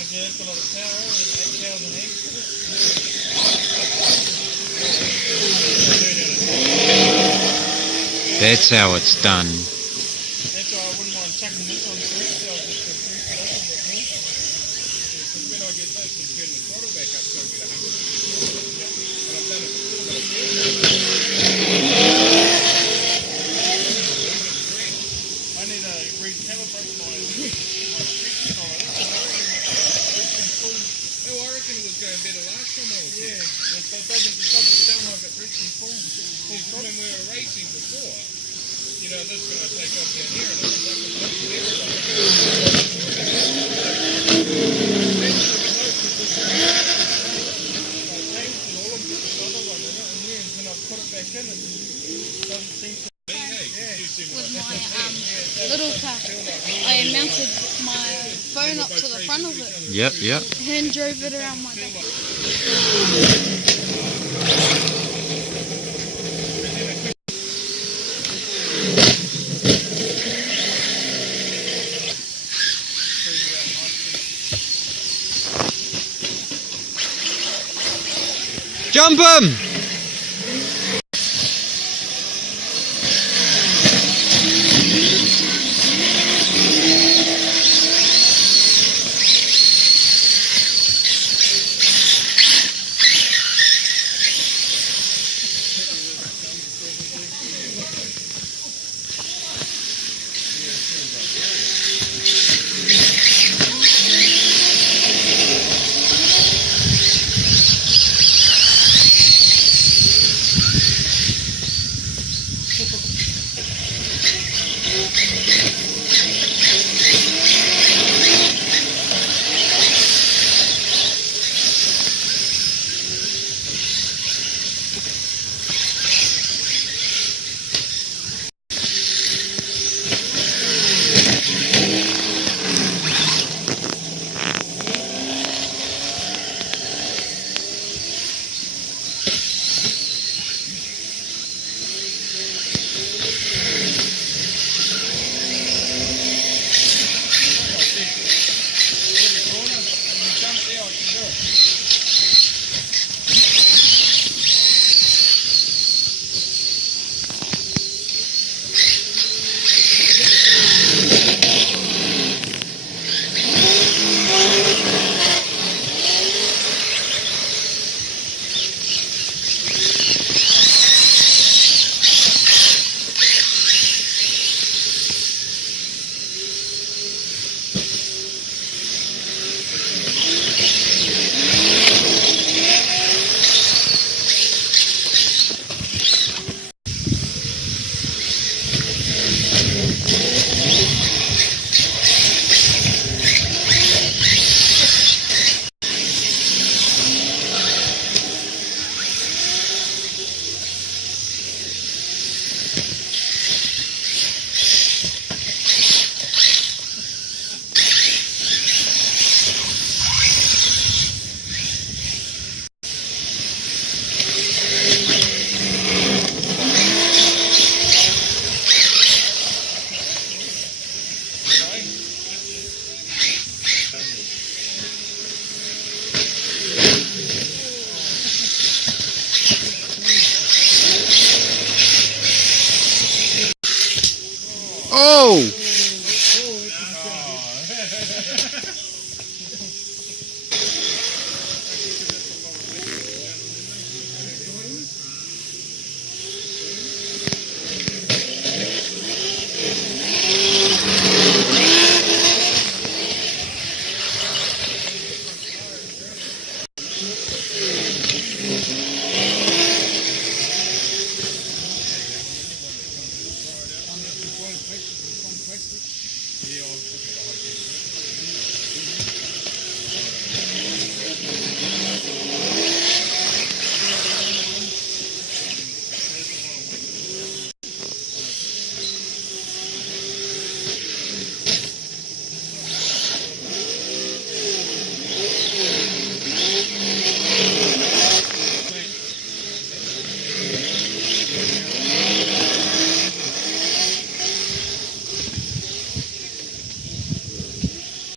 Okay, it's got a lot of power and 8,000 eggs in it. That's how it's done. That's why I wouldn't mind chucking this on first. I'll just go first it up a bit more. Because when I get this, I'll turn the throttle back up so I get 100%. Yeah. But I've done it before, but I need to recalibrate my stretch tire. Oh, I reckon it was going better last time I was here. Yeah, it doesn't sound like it's reaching full. When we were racing before, you know, this is going to take off down here and it was up and put it back in, it doesn't seem to. With my little car, I mounted my phone up to the front of it Yep. and drove it around my back. Jump him! Oh! Yeah, I'll look at the whole thing.